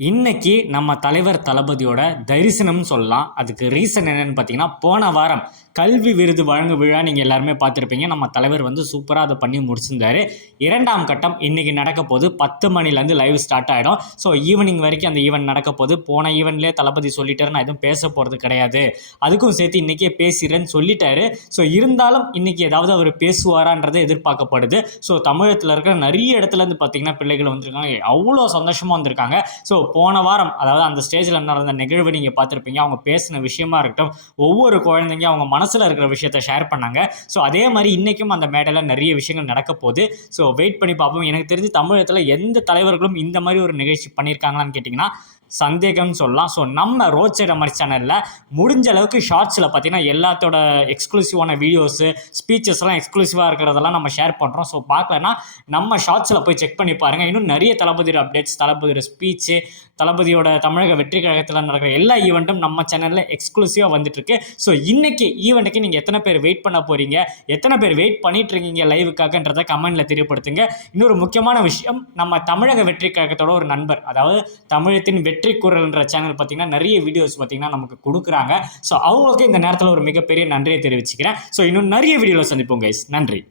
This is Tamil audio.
இன்னைக்கு நம்ம தலைவர் தளபதியோட தரிசனம்னு சொல்லலாம். அதுக்கு ரீசன் என்னன்னு பார்த்தீங்கன்னா, போன வாரம் கல்வி விருது வழங்கும் விழா நீங்கள் எல்லாருமே பார்த்துருப்பீங்க. நம்ம தலைவர் வந்து சூப்பராக அதை பண்ணி முடிச்சிருந்தாரு. 2ஆம் கட்டம் இன்னைக்கு நடக்க போது 10 மணிலேருந்து லைவ் ஸ்டார்ட் ஆகிடும். ஸோ ஈவினிங் வரைக்கும் அந்த ஈவெண்ட் நடக்க போது. போன ஈவெண்ட்லேயே தளபதி சொல்லிட்டாரு, நான் எதுவும் பேச போகிறது கிடையாது, அதுக்கும் சேர்த்து இன்றைக்கே பேசுகிறேன்னு சொல்லிட்டாரு. ஸோ இருந்தாலும் இன்றைக்கி ஏதாவது அவர் பேசுவாரான்றது எதிர்பார்க்கப்படுது. ஸோ தமிழகத்தில் இருக்கிற நிறைய இடத்துலேருந்து பார்த்தீங்கன்னா பிள்ளைகள் வந்திருக்காங்க, அவ்வளோ சந்தோஷமாக வந்திருக்காங்க. ஸோ போன வாரம் அதாவது அந்த ஸ்டேஜில் நடந்த நிகழ்வு நீங்கள் பார்த்துருப்பீங்க. அவங்க பேசின விஷயமா இருக்கட்டும், ஒவ்வொரு குழந்தைங்க அவங்க மனசில் இருக்கிற விஷயத்த ஷேர் பண்ணாங்க. ஸோ அதே மாதிரி இன்றைக்கும் அந்த மேடையில் நிறைய விஷயங்கள் நடக்க போகுது. ஸோ வெயிட் பண்ணி பார்ப்போம். எனக்கு தெரிஞ்சு தமிழகத்தில் எந்த தலைவர்களும் இந்த மாதிரி ஒரு நிகழ்ச்சி பண்ணியிருக்காங்களான்னு கேட்டிங்கன்னா சந்தேகம்னு சொல்லலாம். ஸோ நம்ம ரோட் சைட் அமர் சேனலில் முடிஞ்ச அளவுக்கு ஷார்ட்ஸில் பார்த்தீங்கன்னா எல்லாத்தோட எக்ஸ்க்ளூசிவான வீடியோஸு ஸ்பீச்சஸ்லாம் எக்ஸ்க்ளூசிவாக இருக்கிறதெல்லாம் நம்ம ஷேர் பண்ணுறோம். ஸோ பார்க்கலன்னா நம்ம ஷார்ட்ஸில் போய் செக் பண்ணி பாருங்கள். இன்னும் நிறைய தளபதியோட அப்டேட்ஸ், தளபதியோட ஸ்பீச்சு, தளபதியோட தமிழக வெற்றி கழகத்தில் நடக்கிற எல்லா ஈவெண்ட்டும் நம்ம சேனலில் எக்ஸ்க்ளூசிவாக வந்துட்டுருக்கு. ஸோ இன்றைக்கி ஈவெண்ட்டுக்கு நீங்கள் எத்தனை பேர் வெயிட் பண்ண போகிறீங்க, எத்தனை பேர் வெயிட் பண்ணிட்டு இருக்கீங்க லைவுக்காகன்றதை கமெண்ட்டில் தெரியப்படுத்துங்க. இன்னொரு முக்கியமான விஷயம், நம்ம தமிழக வெற்றி கழகத்தோட ஒரு நண்பர், அதாவது தமிழத்தின் வெற்றி குரல்ன்ற சேனல் பார்த்தீங்கன்னா நிறைய வீடியோஸ் பார்த்தீங்கன்னா நமக்கு கொடுக்குறாங்க. ஸோ அவங்களுக்கு இந்த நேரத்தில் ஒரு மிகப்பெரிய நன்றியை தெரிவிச்சுக்கிறேன். ஸோ இன்னும் நிறைய வீடியோவில் சந்திப்போம் கைஸ். நன்றி.